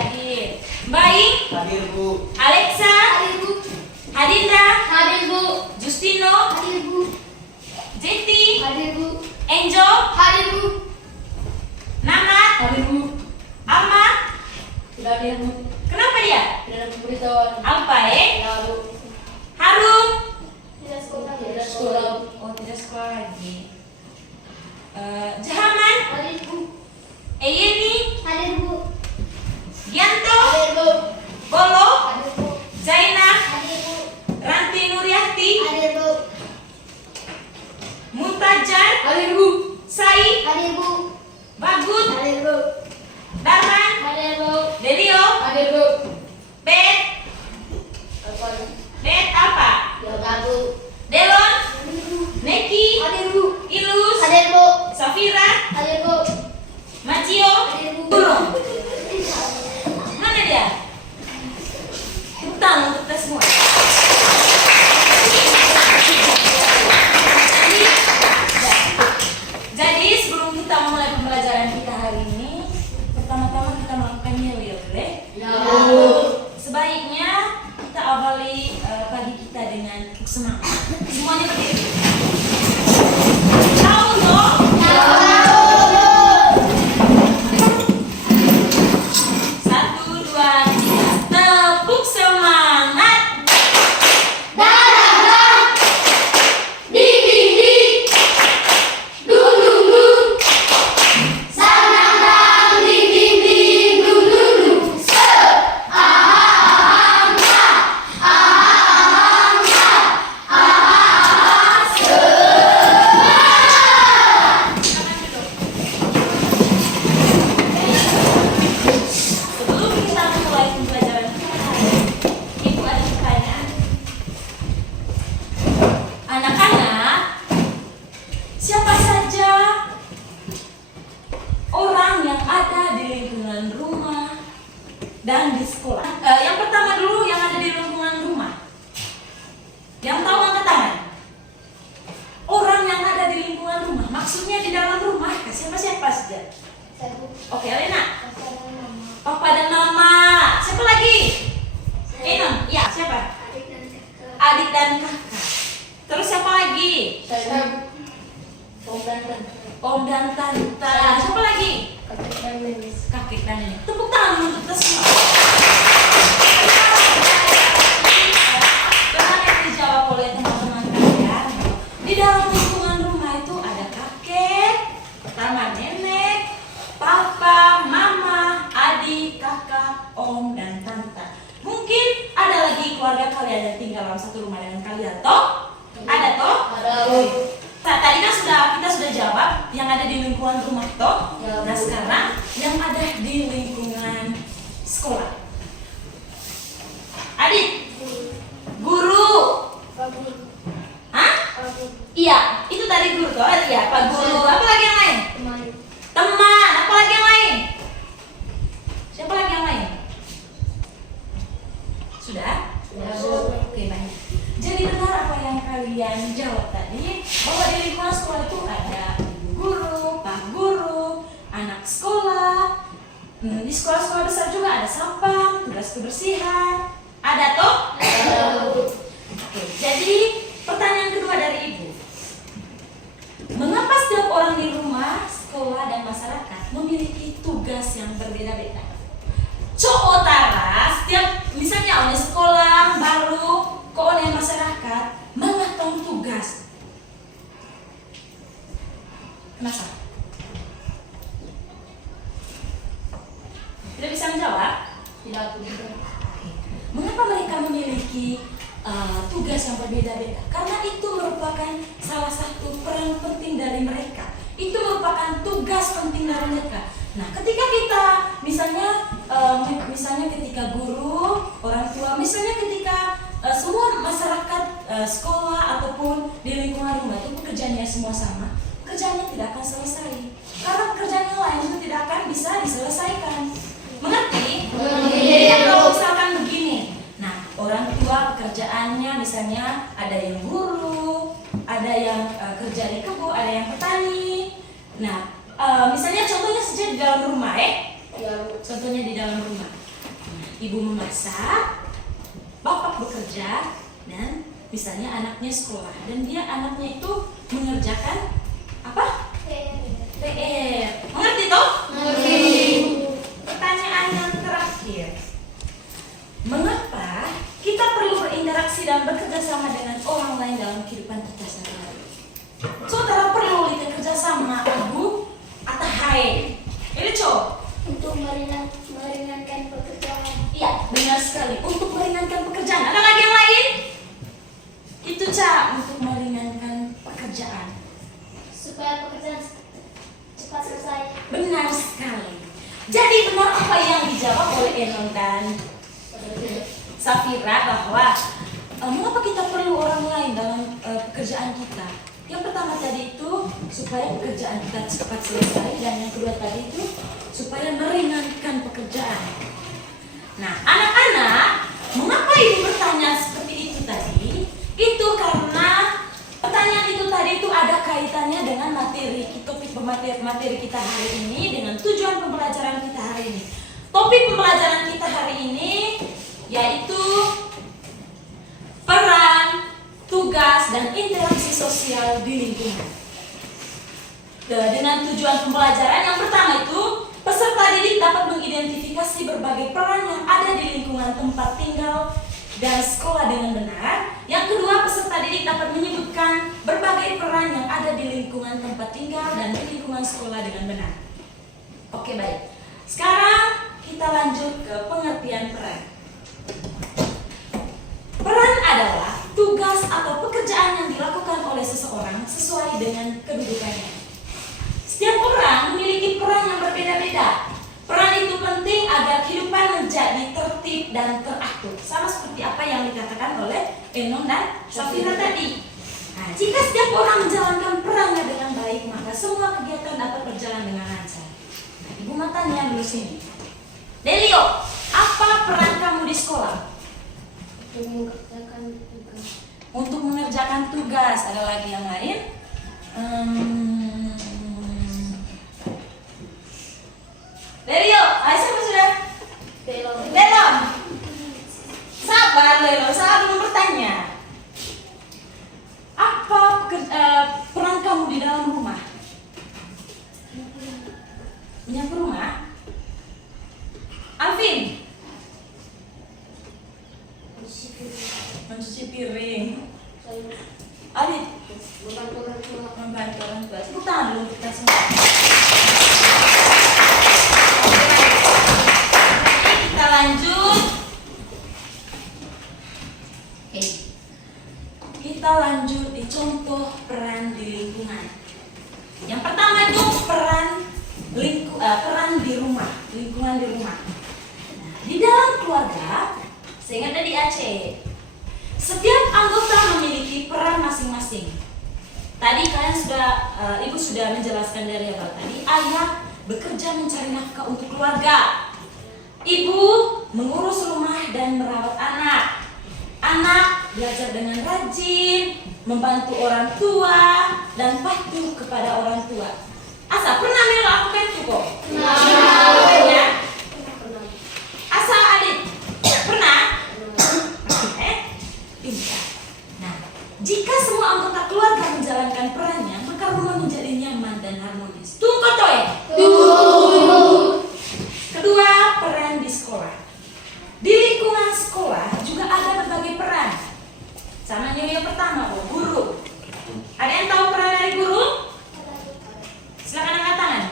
hadir. Baik. Hadir Bu. Alexa. Hadir Bu. Hadinda. Hadir Bu. Justino. Hadir Bu. Jeti. Hadir Bu. Enjo. Hadir Bu. Namat. Hadir Bu. Alma. Tidak hadir Bu. Kenapa dia? Tidak ada pemberitahuan. Apa Tidak Bu. Harum. Tidak sekolah. Tidak sekolah. Oh, tidak sekolah lagi. Jahaman. Hadir Bu. Eyeni. Hadir Bu. Gianto. Hadir Bu. Bolo. Hadir Bu. Zainab. Hadir Bu. Ranti Nuriati. Hadir Bu. Muntajan. Hadir Bu. Sai. Hadir Bu. Bagun. Hadir Bu. Darman. Hadir Bu. Delio. Hadir Bu. Bet. Apa? Bet apa? Ya Bu. Delon. Hadir Bu. Neki. Hadir Bu. Ilus. Hadir Bu. Safira. Hadir Bu. Macio. Hadir Bu. Burung. Mana dia? Tentang untuk kita semua. Jadi sebelum kita memulai pembelajaran kita hari ini, pertama-tama kita melakukan nyew ya boleh? Ya. Sebaiknya kita awali pagi kita dengan semangat. Semuanya berdiri. Tahu dong? Satu, dua, tiga. Tepuk semangat. Sebelum kita mulai pembelajaran kita hari ini, Ibu ada pertanyaan. Anak-anak, siapa saja orang yang ada di lingkungan rumah dan di sekolah? Yang pertama dulu yang ada di lingkungan rumah. Yang tahu angkat tangan. Orang yang ada di lingkungan rumah, maksudnya di dalam rumah. Siapa-siapa saja? Oke, Lena. Papa dan Mama. Siapa lagi? Enon. Iya, siapa? Adik dan kakak. Terus siapa lagi? Om dan tante. Siapa lagi? Kakek dan nenek. Tepuk tangan untuk kita semua. Benar yang dijawab oleh teman-teman kalian. Di dalam lingkungan rumah itu ada kakek, pertama nenek, papa, mama, adik, kakak, om, dan tante. Mungkin ada lagi keluarga kalian yang tinggal dalam satu rumah dengan kalian, toh? Ada toh? Ada. Nah, tadi kan kita sudah jawab yang ada di lingkungan rumah, toh? Ya. Nah, sekarang yang ada di lingkungan sekolah. Adik, guru. Hah? Iya, itu tadi guru toh? Iya, Pak Guru. Apa lagi yang lain? Teman, apa lagi yang lain? Siapa lagi yang lain? Sudah? Oke, baik. Jadi benar apa yang kalian jawab tadi, bahwa di lingkungan sekolah itu ada guru, pak guru, anak sekolah. Di sekolah-sekolah besar juga ada sampah, tugas kebersihan. Ada toh? Oke, jadi pertanyaan kedua dari Ibu. Mengapa setiap orang di rumah, sekolah, dan masyarakat memiliki tugas yang berbeda-beda? Utara, setiap misalnya oleh sekolah baru, ke oleh masyarakat, mengatong tugas. Kenapa? Tidak bisa menjawab? Tidak bisa. Mengapa mereka memiliki tugas yang berbeda-beda? Karena itu merupakan salah satu peran penting dari mereka. Itu merupakan tugas penting dari mereka. Nah, ketika kita misalnya ketika guru, orang tua, misalnya ketika semua masyarakat, sekolah ataupun di lingkungan rumah itu pekerjaannya semua sama, pekerjaannya tidak akan selesai. Karena pekerjaan yang lain itu tidak akan bisa diselesaikan. Mengerti? Jadi kalau misalkan begini, nah orang tua pekerjaannya misalnya ada yang guru, ada yang kerja di kebun, ada yang petani. Nah, misalnya contohnya saja di dalam rumah, contohnya di dalam rumah. ibu memasak, bapak bekerja, dan misalnya anaknya sekolah dan anaknya itu mengerjakan apa? PR. Mengerti toh? Mengerti. Pertanyaan yang terakhir. Mengapa kita perlu berinteraksi dan bekerja sama dengan orang lain dalam kehidupan kita sehari-hari? Saudara perlu kerja sama Abu atau Hai? Ini coba. Untuk meringankan pekerjaan. Iya, benar sekali. Untuk meringankan pekerjaan. Ada lagi yang lain? Itu Ca, untuk meringankan pekerjaan. Supaya pekerjaan cepat selesai. Benar sekali. Jadi benar apa yang dijawab oleh Enon dan Safira bahwa mengapa kita perlu orang lain dalam pekerjaan kita? Yang pertama tadi itu supaya pekerjaan kita cepat selesai, dan yang kedua tadi itu supaya meringankan pekerjaan. Nah, anak-anak, mengapa ibu bertanya seperti itu tadi? Itu karena pertanyaan itu tadi itu ada kaitannya dengan materi kita hari ini, dengan tujuan pembelajaran kita hari ini. Topik pembelajaran kita hari ini yaitu peran, tugas, dan interaksi sosial di lingkungan. Dengan tujuan pembelajaran yang pertama itu, peserta didik dapat mengidentifikasi berbagai peran yang ada di lingkungan tempat tinggal dan sekolah dengan benar. Yang kedua, peserta didik dapat menyebutkan berbagai peran yang ada di lingkungan tempat tinggal dan di lingkungan sekolah dengan benar. Oke, baik. Sekarang kita lanjut ke pengertian peran. Peran adalah tugas atau pekerjaan yang dilakukan oleh seseorang sesuai dengan kedudukannya. Setiap orang memiliki peran yang berbeda-beda. Peran itu penting agar kehidupan menjadi tertib dan teratur. Sama seperti apa yang dikatakan oleh Enon dan Safira tadi. Nah, jika setiap orang menjalankan perannya dengan baik, maka semua kegiatan dapat berjalan dengan lancar. Nah, ibu mau tanya dulu sini. Delio, apa peran kamu di sekolah? Untuk mengerjakan tugas. Ada lagi yang lain? Delio, siapa sudah? Belum. Sabar Lelo, saya belum bertanya. Apa peran kamu di dalam rumah? Menyapu rumah? Alvin? Mencuci piring. Adit? Membantu orang tua. Tepuk tangan dulu kita semua. Kita lanjut. Kita lanjut di contoh peran di lingkungan. Yang pertama itu peran di rumah, lingkungan di rumah. Nah, di dalam keluarga, saya ingat tadi Aceh, setiap anggota memiliki peran masing-masing. Tadi kalian ibu sudah menjelaskan dari awal tadi, ayah bekerja mencari nafkah untuk keluarga. Ibu mengurus rumah dan merawat anak. Anak belajar dengan rajin, membantu orang tua, dan patuh kepada orang tua. Asa pernah melakukan itu kok? Ya? Asa Adit? Pernah? Pintar. Nah, jika semua anggota keluarga menjalankan perannya, maka rumah menjadi nyaman dan harmonis. Tunggu toh ya? Kedua, peran di sekolah. Di lingkungan sekolah juga ada berbagai peran. Sama yang pertama, guru. Ada yang tahu peran dari guru? Silakan angkat tangan.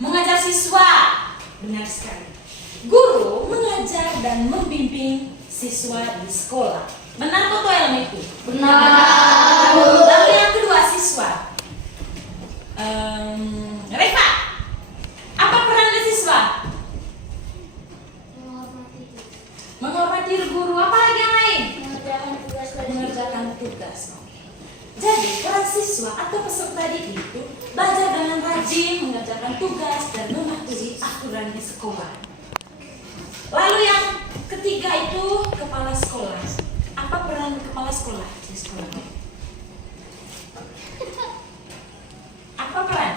Mengajar siswa. Benar sekali. Guru mengajar dan membimbing siswa di sekolah. Benar kok Elmi itu? Benar. Lalu yang kedua, siswa. Reva, apa peran dari siswa? Menghormati guru. Apa lagi yang lain? Mengerjakan tugas. Jadi peran siswa atau peserta didik itu belajar dengan rajin, mengerjakan tugas, dan mematuhi aturan di sekolah. Lalu yang ketiga itu kepala sekolah. Apa peran kepala sekolah di sekolah? Apa peran?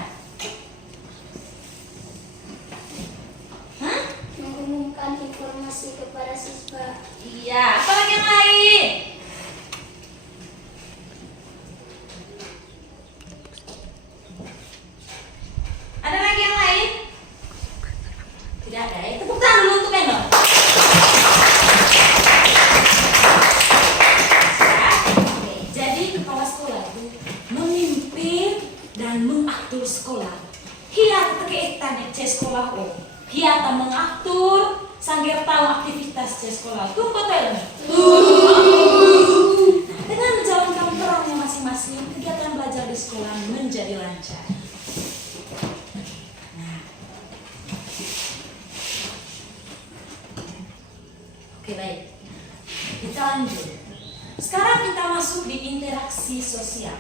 informasi kepada siswa. Iya, apalagi yang lain? Ada lagi yang lain? Tidak ada ya? Tepuk tangan dulu untuk Eno. Oke, jadi kepala sekolah itu memimpin dan mengatur sekolah. Hia terkaitan C sekolah o. Hia tak mengatur sangger tahu aktivitas C sekolah. Tunggu Eno. Dengan menjalankan perannya masing-masing, kegiatan belajar di sekolah menjadi lancar. Oke, baik. Kita lanjut. Sekarang kita masuk di interaksi sosial.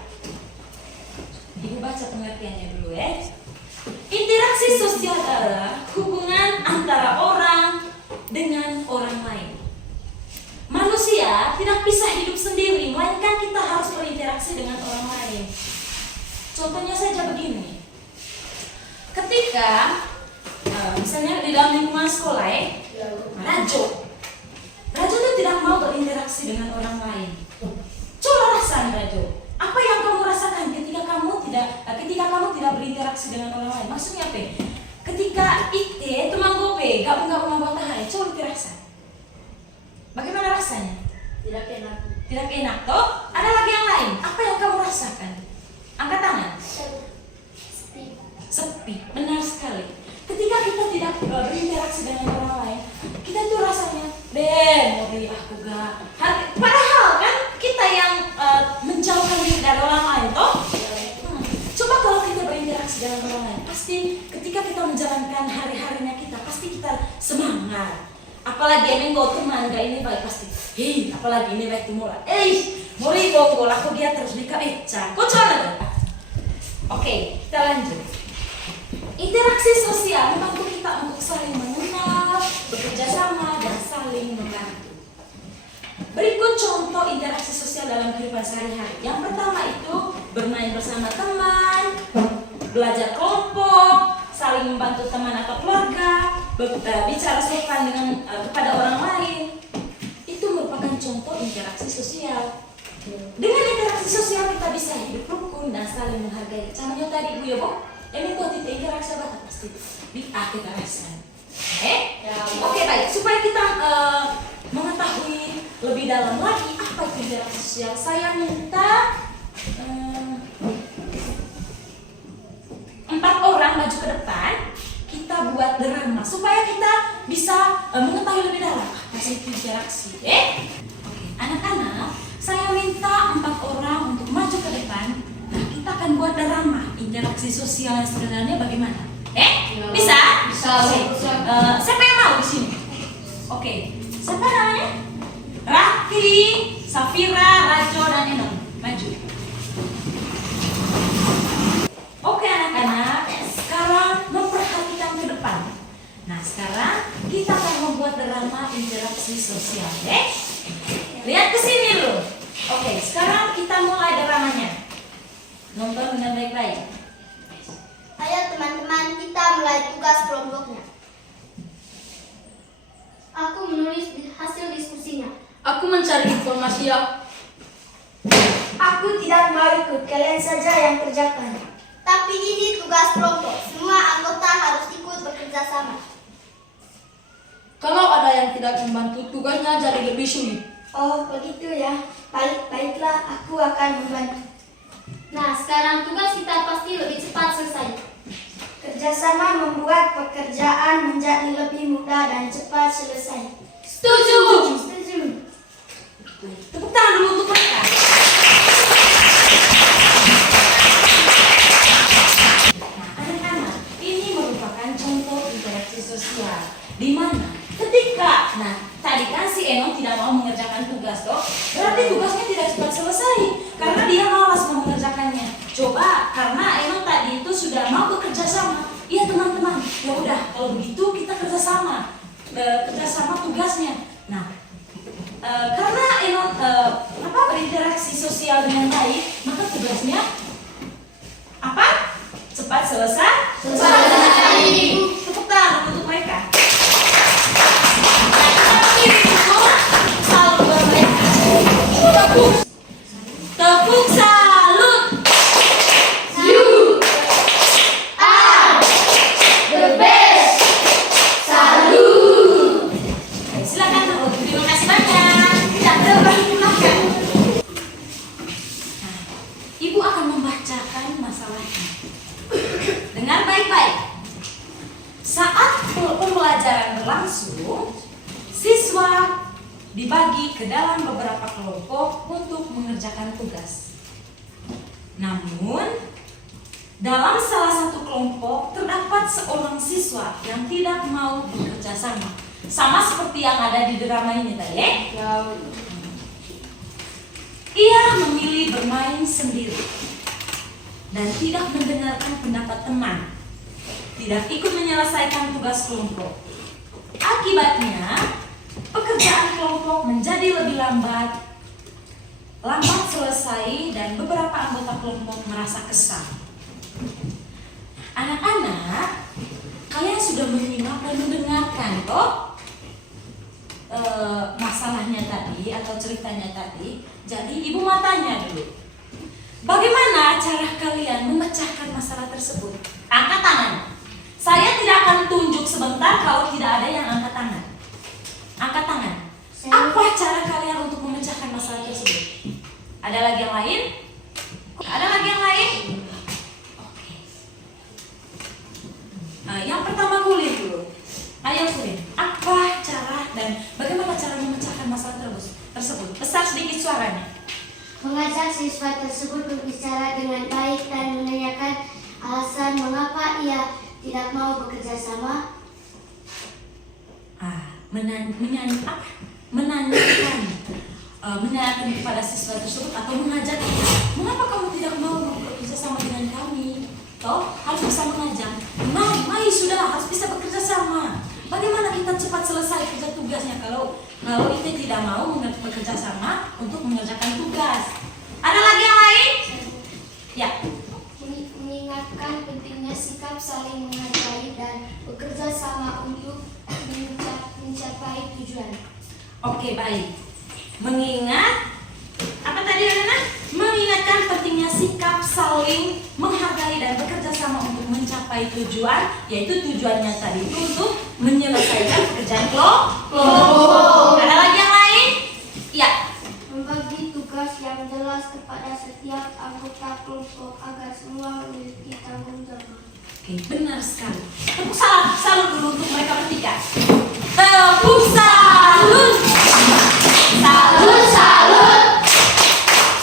Ibu baca pengertiannya dulu ya. Interaksi sosial adalah hubungan antara orang dengan orang lain. Manusia tidak bisa hidup sendiri, melainkan kita harus berinteraksi dengan orang lain. Contohnya saja begini. Ketika misalnya di dalam lingkungan sekolah Rajo itu tidak mau berinteraksi dengan orang lain. Coba rasakan Rajo. Apa yang kamu rasakan ketika kamu tidak berinteraksi dengan orang lain? Maksudnya apa? Ketika ite teman gope gabung-gabung anggota hai, coba dirasa. Bagaimana rasanya? Tidak enak. Tidak enak toh? Ada lagi yang lain. Apa yang kamu rasakan? Angkat tangan. Sepi. Benar sekali. Ketika kita tidak berinteraksi dengan orang lain, kita tuh rasanya mau dari aku gak. Padahal kan kita yang menjauhkan diri dari orang lain toh. Coba kalau kita berinteraksi dengan orang lain, pasti ketika kita menjalankan hari-harinya kita, pasti kita semangat. Apalagi minggu teman gak ini baik pasti. Apalagi ini baik timula. Mori bonggol aku dia terus dikaitkan. Kok cara? Oke, kita lanjut. Interaksi sosial membantu kita untuk saling mengenal, bekerja sama, dan saling membantu. Berikut contoh interaksi sosial dalam kehidupan sehari-hari. Yang pertama itu bermain bersama teman, belajar kelompok, saling membantu teman atau keluarga, bicara sopan dengan kepada orang lain. Itu merupakan contoh interaksi sosial. Dengan interaksi sosial kita bisa hidup rukun dan saling menghargai. Contohnya tadi Bu Yobo, ini kok tidak interaksi apa pasti di akhir rasan. Oke, baik. Supaya kita mengetahui lebih dalam lagi apa itu interaksi sosial, saya minta 4 orang maju ke depan. Kita buat drama supaya kita bisa mengetahui lebih dalam apa sih itu interaksi. Oke, anak-anak, saya minta 4 orang untuk maju ke depan. Nah, kita akan buat drama interaksi sosial yang sebenarnya bagaimana? Bisa? Bisa. Siapa yang mau di sini? Oke. Siapa namanya? Rati, Safira, Rajo, dan Enon. Maju. Oke anak-anak, sekarang memperhatikan ke depan. Nah, sekarang kita akan membuat drama interaksi sosial. Lihat ke sini dulu. Oke, sekarang kita mulai dramanya. Nonton dengan baik-baik. Ayo teman-teman, kita mulai tugas kelompoknya. Aku menulis hasil diskusinya. Aku mencari informasi ya. Aku tidak mau ikut, kalian saja yang kerjakan. Tapi ini tugas kelompok, semua anggota harus ikut bekerja sama. Kalau ada yang tidak membantu, tugasnya jadi lebih sulit. Oh, begitu ya. Baiklah, aku akan membantu. Nah, sekarang tugas kita pasti lebih cepat selesai. Kerjasama membuat pekerjaan menjadi lebih mudah dan cepat selesai. Setuju. Tepuk tangan dulu untuk mereka. Nah, anak-anak, ini merupakan contoh interaksi sosial di mana ketika, tadi kan si Enon tidak mau mengerjakan tugas toh, berarti tugasnya tidak cepat selesai karena dia malas mengerjakannya. Coba karena Enon tadi itu sudah mau bekerja sama. Iya teman-teman, ya udah kalau begitu kita kerjasama tugasnya. Nah, karena Enon berinteraksi sosial dengan baik, maka tugasnya apa? Cepat selesai. Tepuk tangan untuk mereka. Tepuk salut. You are the best. Salut. Silakan tepuk. Terima kasih banyak. Tidak terbahagiakan. Nah, Ibu akan membacakan masalahnya. Dengar baik-baik. Saat pembelajaran berlangsung, siswa dibagi ke dalam beberapa kelompok untuk mengerjakan tugas. Namun, dalam salah satu kelompok terdapat seorang siswa yang tidak mau bekerja sama. Sama seperti yang ada di drama ini tadi, ya. Ia memilih bermain sendiri dan tidak mendengarkan pendapat teman. Tidak ikut menyelesaikan tugas kelompok. Akibatnya, pekerjaan kelompok menjadi lebih lambat selesai dan beberapa anggota kelompok merasa kesal. Anak-anak, kalian sudah menyimak dan mendengarkan toh masalahnya tadi atau ceritanya tadi. Jadi ibu mau tanya dulu, bagaimana cara kalian memecahkan masalah tersebut? Angkat tangan. Saya tidak akan tunjuk sebentar kalau tidak ada yang angkat tangan. Angkat tangan. Apa cara kalian untuk memecahkan masalah tersebut? Ada lagi yang lain? Ada lagi yang lain? Oke. Yang pertama Kulin dulu. Ayo Kulin, apa cara dan bagaimana cara memecahkan masalah tersebut? Besar sedikit suaranya. Mengajak siswa tersebut berbicara dengan baik dan menanyakan alasan mengapa ia tidak mau bekerja sama. Menanyakan kepada siswa tersebut atau mengajak, mengapa kamu tidak mau bekerja sama dengan kami? Toh harus bisa mengajak. Mari sudah harus bisa bekerja sama. Bagaimana kita cepat selesai kerja tugasnya kalau kita tidak mau bekerja sama untuk mengerjakan tugas? Ada lagi yang lain? Ya. Mengingatkan pentingnya sikap saling menghargai dan bekerja sama untuk mencapai tujuan. Oke, baik. Mengingat apa tadi Rena? Mengingatkan pentingnya sikap saling menghargai dan bekerja sama untuk mencapai tujuan, yaitu tujuannya tadi itu untuk menyelesaikan pekerjaan kelompok. Ada lagi yang lain? Ya. Membagi tugas yang jelas kepada setiap anggota kelompok agar semua memiliki tanggung jawab. Oke, benar sekali. Tepuk salut dulu untuk mereka bertiga. Tepuk salut. Salut, salut.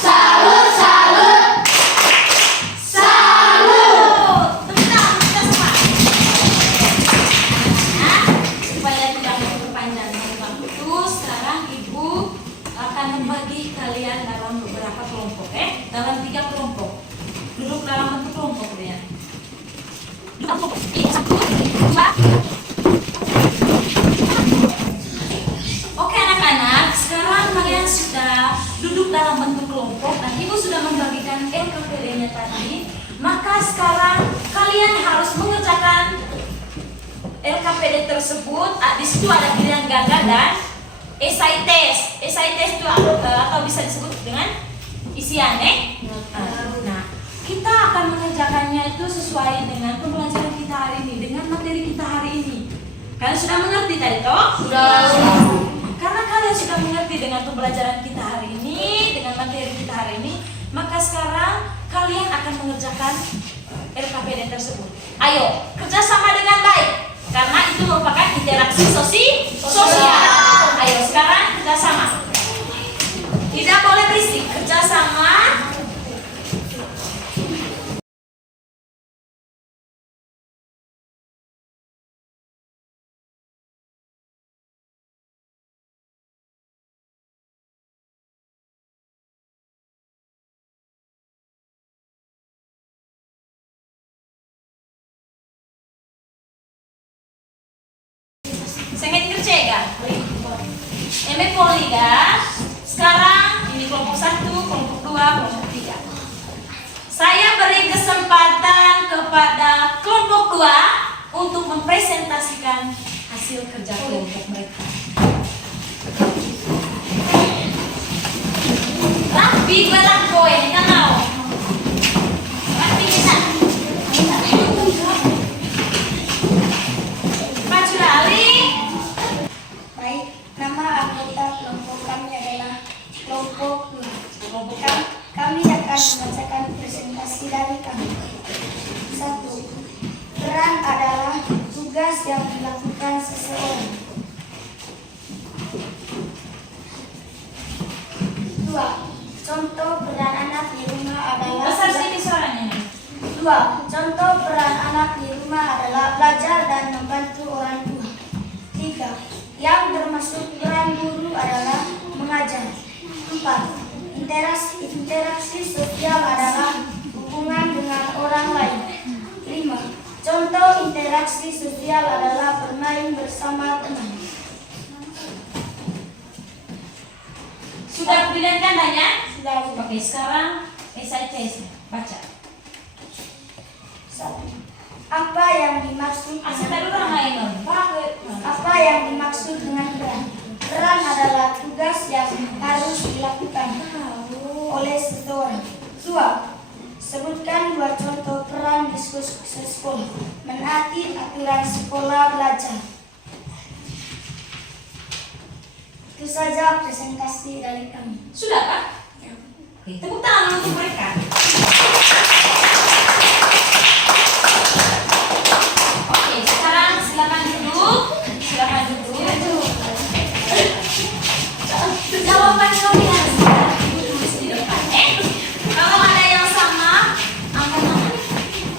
Salut, salut. Salut. Tepuk tangan kita semua. Nah, supaya tidak memperpanjang waktu, sekarang Ibu akan membagi kalian dalam beberapa kelompok, dalam 3 kelompok. Duduk dalam bentuk kelompok ya. Oke anak-anak, sekarang kalian sudah duduk dalam bentuk kelompok dan Ibu sudah membagikan LKPD-nya tadi. Maka sekarang kalian harus mengerjakan LKPD tersebut. Di situ ada pilihan ganda dan esai test. Esai test itu atau bisa disebut dengan isian Nah, kita akan mengerjakannya itu sesuai dengan pembelajaran kita hari ini, dengan materi kita hari ini. Kalian sudah mengerti tadi toh? Sudah. Karena kalian sudah mengerti dengan pembelajaran kita hari ini, dengan materi kita hari ini, maka sekarang kalian akan mengerjakan LKPD tersebut. Ayo, kerjasama dengan baik, karena itu merupakan interaksi sosial. Ayo, sekarang kerjasama. Tidak boleh berisik, kerjasama. Sangat kerja Eme Poliga. Sekarang ini kelompok 1, kelompok 2, kelompok 3. Saya beri kesempatan kepada kelompok 2 untuk mempresentasikan hasil kerja kelompok mereka. Bigotan boy, kan tahu? Pasti bisa. Maju lari. Baik, nama anggota kelompok kami adalah kelompok 2. Kami akan membacakan presentasi dari kami. 1. Peran adalah tugas yang dilakukan seseorang. 2. Contoh peran anak di rumah adalah Besar sini suaranya. 2. Contoh peran anak di rumah adalah belajar dan membantu orang tua. 3. Yang termasuk peran guru adalah mengajar. 4. Interaksi sosial adalah hubungan dengan orang lain. 5. Contoh interaksi sosial adalah bermain bersama teman. Sudah pilihan tandanya? Sudah. Oke, sekarang esai tes baca. 1. Apa yang dimaksud Asal dulu orang lain. Apa yang dimaksud dengan peran? Peran adalah tugas yang harus dilakukan oleh seseorang. 2. Sebutkan 2 contoh peran di sekolah. Menaati aturan sekolah belajar. Itu saja presentasi dari kami. Sudah Pak? Oke, tepuk tangan untuk mereka. Oke, sekarang silakan duduk. Silakan duduk. Jawaban kami harus ditulis di depan. Kalau ada yang sama, angkat tangan.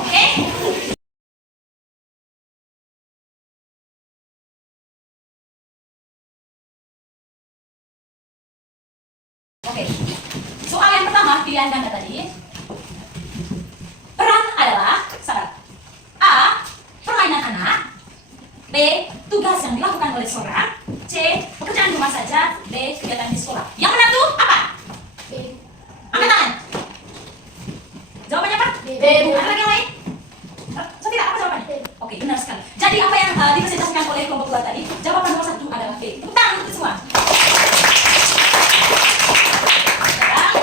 Oke? Oke. Soal yang pertama pilihan ganda tadi. Peran adalah syarat. A. Permainan anak. B. Tugas yang dilakukan oleh seorang. C. Pekerjaan rumah saja. D. Kegiatan di sekolah. Yang benar tuh apa? B. Angkat tangan. Jawabannya apa? B. Ada lagi yang lain? So tidak, apa jawabannya? Oke, benar sekali. Jadi apa yang dipresentasikan oleh kelompok 2 tadi, jawaban nomor 1 adalah B. Tepuk tangan untuk semua. Sekarang,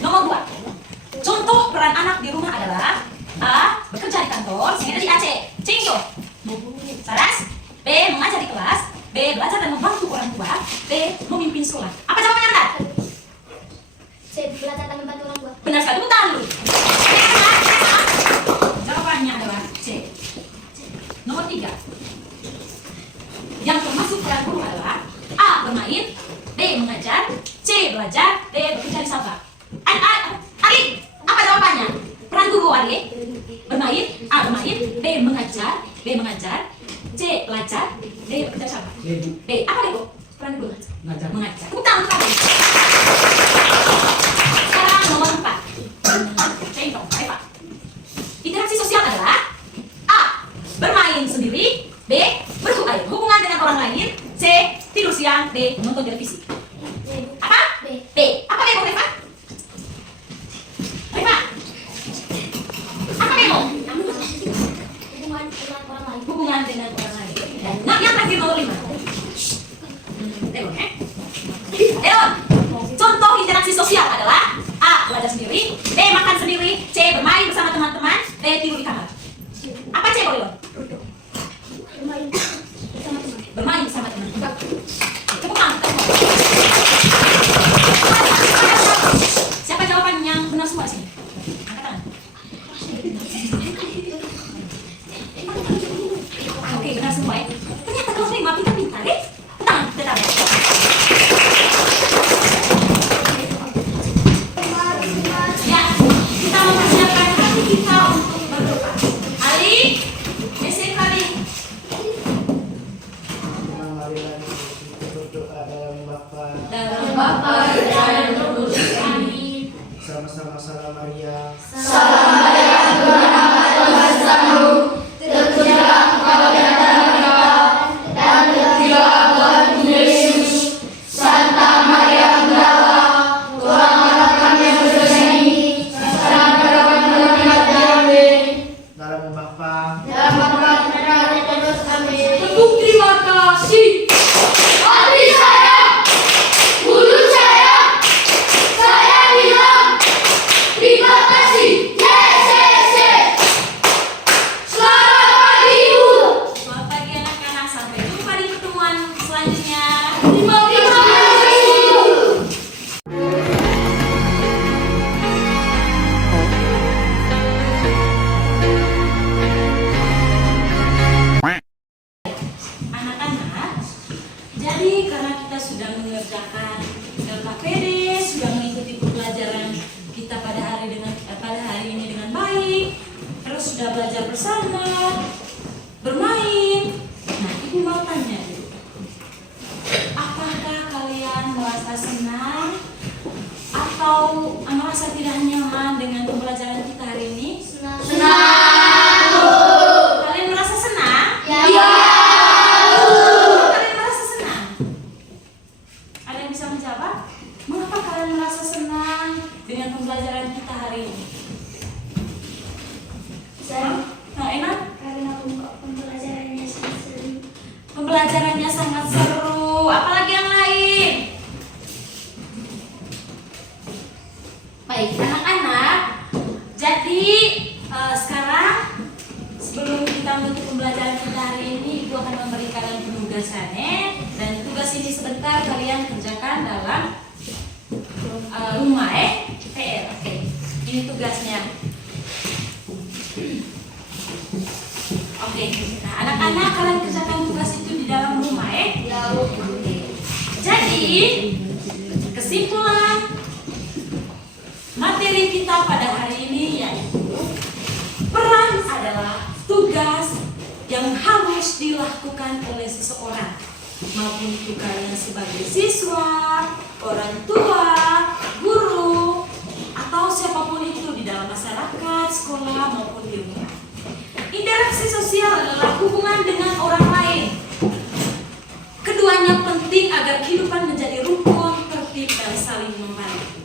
nomor 2. Contoh peran anak di rumah adalah A. Bekerja di kantor, sehingga di AC. Cinco. Saras. B. Mengajar di kelas. B. Belajar dan membantu orang tua. D. Memimpin sekolah. Apa jawabannya benar? C. Belajar dan membantu orang tua. Benar sekali, tepuk tangan dulu. Jawabannya adalah C. Nomor 3. Yang termasuk peran guru adalah A. Bermain. B. Mengajar. C. Belajar. D. Bekerja di sapa. Ali, apa jawabannya? Peran guru Ali? Bermain. A. Bermain. B. Mengajar. B. Mengajar. C. Belajar. D. Bekerja di sapa. B. Apa deh, Bu? Peran guru? Mengajar. Tepuk tangan sekali. Sekarang nomor 4. Contoh, Eva. Interaksi sosial adalah A. Bermain sendiri. B. Berhubungan dengan orang lain. C. Tidur siang. D. Menonton televisi. Apa? B. Apa bemo, Eva? Eva? Apa bemo? Hubungan dengan orang lain. Nah, yang terakhir nomor 5. Dewan. Contoh interaksi sosial adalah A. Belajar sendiri. B. Makan sendiri. C. Bermain bersama teman-teman. D. Tidur di kamar. Apa C, Boleh? Bermain bersama teman. Tepuk tangan. Siapa jawaban yang benar semua sini? Angkat tangan. Oke, benar semua ya. Ternyata kalau terima pintar-pintar ya. Tangan, tetap. Ya, kita mempersiapkan hati kita untuk berdoa. Ali, geser kali. Marilah kita berdoa dalam Bapa Dalam Bapa dan Jadi karena kita sudah mengerjakan LKPD, sudah mengikuti pembelajaran kita pada hari ini dengan baik, terus sudah belajar bersama, bermain. Nah, Ibu mau tanya dulu, apakah kalian merasa senang atau merasa tidak nyaman dengan pembelajaran kita hari ini? Senang. Kalian merasa senang? Ya. Kalian merasa senang? Ada yang bisa menjawab? Mengapa kalian merasa senang dengan pembelajaran kita hari ini? Nah, enak? Karena pembelajarannya sangat seru. Pembelajarannya sangat seru. Apalagi yang lain? Baik, anak-anak. Jadi sekarang sebelum kita menutup pembelajaran kita hari ini, Ibu akan memberikan kalian penugasannya. Dan tugas ini sebentar kalian kerjakan dalam rumah PR. Oke, ini tugasnya. Oke, nah anak-anak kalian kerjakan tugas itu di dalam rumah Ya, Oke. Jadi kesimpulan materi kita pada hari ini yaitu peran adalah tugas yang harus dilakukan oleh seseorang, maupun itu kalian sebagai siswa, orang tua, guru, atau siapapun itu di dalam masyarakat, sekolah maupun di rumah. Interaksi sosial adalah hubungan dengan orang lain. Keduanya penting agar kehidupan menjadi rukun, tertib, dan saling membantu.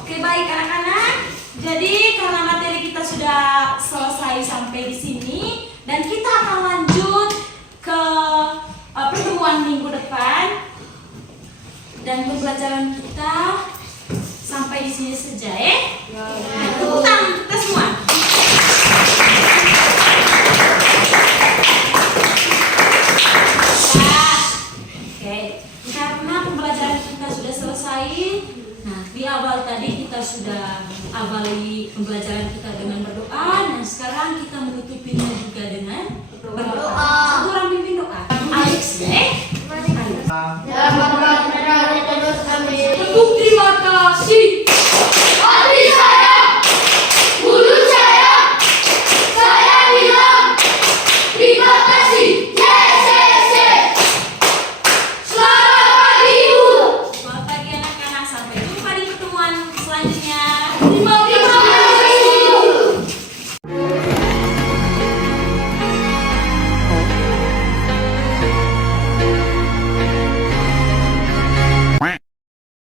Oke, baik anak-anak. Jadi karena materi kita sudah selesai sampai di sini, dan kita akan lanjut ke pertemuan minggu depan. Dan pembelajaran kita sampai di sini saja Tepuk tangan kita semua. Oke, karena pembelajaran kita sudah selesai. Nah, di awal tadi kita sudah awali pembelajaran kita dengan berdoa. Nah, sekarang kita menutupinya juga dengan berdoa. Satu orang pimpin doa. Alex, Alex.